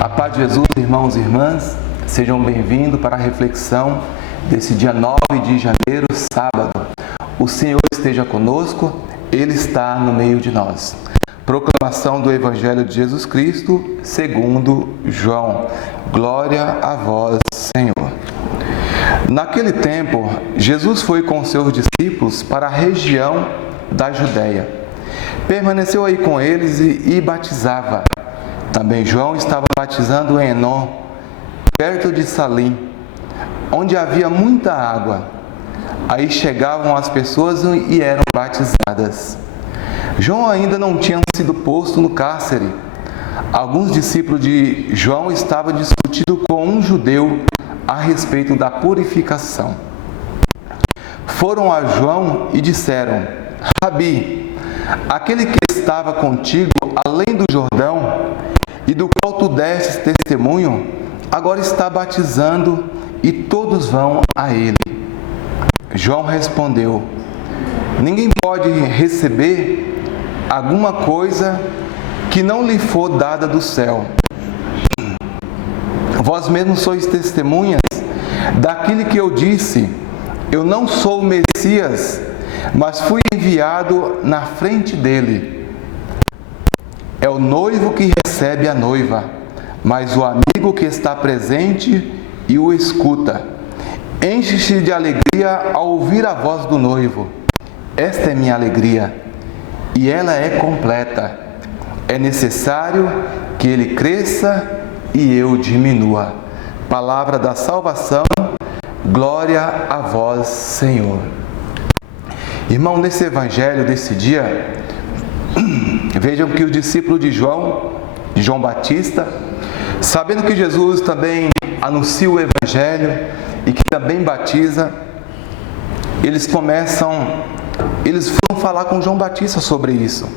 A paz de Jesus, irmãos e irmãs, sejam bem-vindos para a reflexão desse dia 9 de janeiro, sábado. O Senhor esteja conosco, Ele está no meio de nós. Proclamação do Evangelho de Jesus Cristo, segundo João. Glória a vós, Senhor. Naquele tempo, Jesus foi com seus discípulos para a região da Judéia. Permaneceu aí com eles e batizava. Também João estava batizando em Enom, perto de Salim, onde havia muita água. Aí chegavam as pessoas e eram batizadas. João ainda não tinha sido posto no cárcere. Alguns discípulos de João estavam discutindo com um judeu a respeito da purificação. Foram a João e disseram: Rabi, aquele que estava contigo além do Jordão, e do qual tu destes testemunho, agora está batizando, e todos vão a ele. João respondeu: ninguém pode receber alguma coisa que não lhe for dada do céu. Vós mesmos sois testemunhas daquilo que eu disse. Eu não sou o Messias, mas fui enviado na frente dele. É o noivo que recebe a noiva, mas o amigo que está presente e o escuta. Enche-se de alegria ao ouvir a voz do noivo. Esta é minha alegria, e ela é completa. É necessário que ele cresça e eu diminua. Palavra da salvação, glória a vós, Senhor. Irmão, nesse evangelho desse dia, vejam que os discípulos de João Batista, sabendo que Jesus também anuncia o evangelho e que também batiza, eles foram falar com João Batista sobre isso.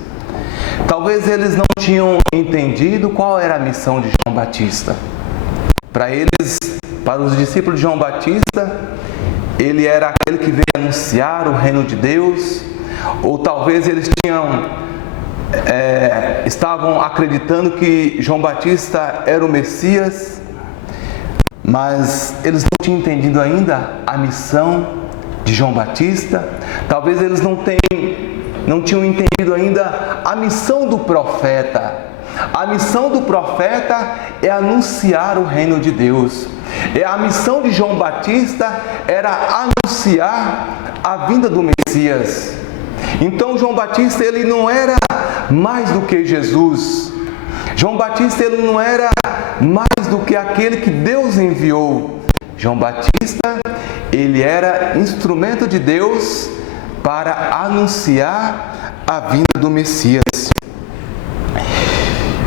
Talvez eles não tinham entendido qual era a missão de João Batista. Para os discípulos de João Batista, ele era aquele que veio anunciar o reino de Deus, ou talvez eles estavam acreditando que João Batista era o Messias, mas eles não tinham entendido ainda a missão de João Batista. Talvez eles não tinham entendido ainda a missão do profeta. A missão do profeta é anunciar o reino de Deus. A missão de João Batista era anunciar a vinda do Messias. Então João Batista, ele não era mais do que Jesus. João Batista, ele não era mais do que aquele que Deus enviou. João Batista, ele era instrumento de Deus para anunciar a vinda do Messias.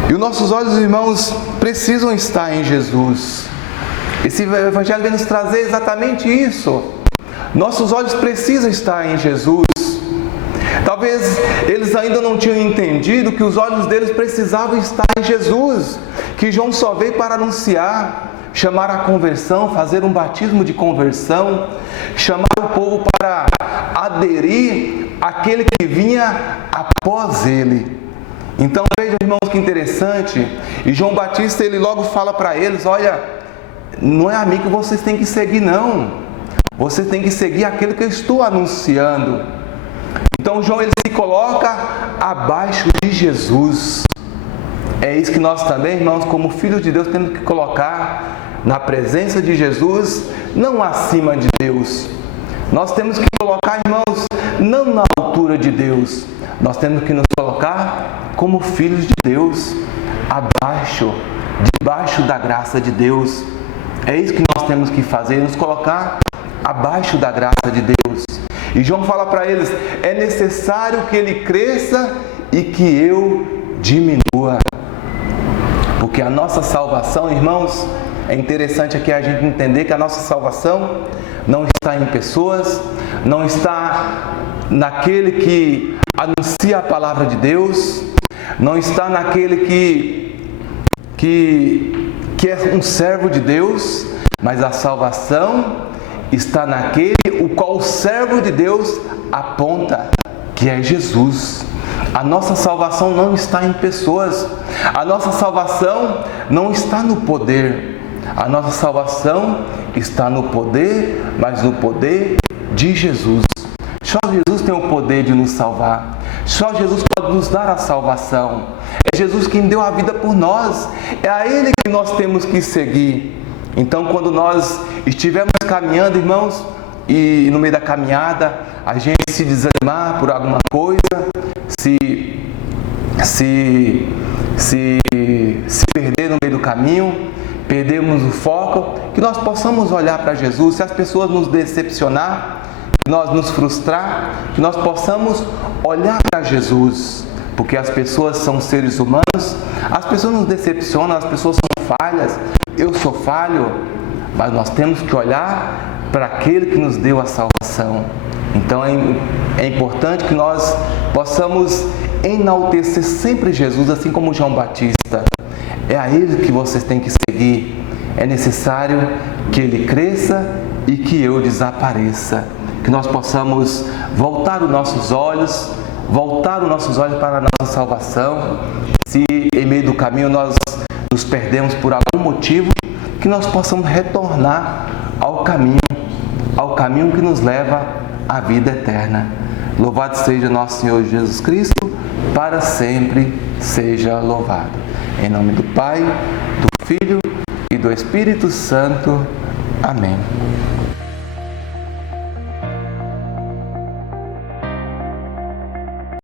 E os nossos olhos, irmãos, precisam estar em Jesus. Esse evangelho vem nos trazer exatamente isso. Nossos olhos precisam estar em Jesus. Talvez eles ainda não tinham entendido que os olhos deles precisavam estar em Jesus, que João só veio para anunciar, chamar a conversão, fazer um batismo de conversão, chamar o povo para aderir àquele que vinha após ele. Então vejam, irmãos, que interessante. E João Batista, ele logo fala para eles: olha, não é a mim que vocês têm que seguir, não. Vocês têm que seguir aquele que eu estou anunciando. Então João, ele se coloca abaixo de Jesus. É isso que nós também, irmãos, como filhos de Deus, temos que colocar na presença de Jesus, não acima de Deus. Nós temos que colocar, irmãos, não na altura de Deus. Nós temos que nos colocar como filhos de Deus, debaixo da graça de Deus. É isso que nós temos que fazer, nos colocar abaixo da graça de Deus. E João fala para eles: é necessário que ele cresça e que eu diminua. Porque a nossa salvação, irmãos, é interessante aqui a gente entender que a nossa salvação não está em pessoas, não está naquele que anuncia a palavra de Deus, não está naquele que é um servo de Deus, mas a salvação está naquele o qual o servo de Deus aponta, que é Jesus. A nossa salvação não está em pessoas. A nossa salvação não está no poder. A nossa salvação está no poder, mas no poder de Jesus. Só Jesus tem o poder de nos salvar. Só Jesus pode nos dar a salvação. É Jesus quem deu a vida por nós. É a Ele que nós temos que seguir. Então, quando nós estivermos caminhando, irmãos, e no meio da caminhada, a gente se desanimar por alguma coisa, se perder no meio do caminho, perdermos o foco, que nós possamos olhar para Jesus. Se as pessoas nos decepcionar, que nós nos frustrar, que nós possamos olhar para Jesus, porque as pessoas são seres humanos, as pessoas nos decepcionam, as pessoas são falhas, eu sou falho, mas nós temos que olhar para aquele que nos deu a salvação. Então é importante que nós possamos enaltecer sempre Jesus, assim como João Batista. É a Ele que vocês têm que seguir. É necessário que Ele cresça e que eu desapareça. Que nós possamos voltar os nossos olhos para a nossa salvação. Se em meio do caminho nós nos perdemos por algum motivo, que nós possamos retornar ao caminho que nos leva à vida eterna. Louvado seja nosso Senhor Jesus Cristo, para sempre seja louvado. Em nome do Pai, do Filho e do Espírito Santo. Amém.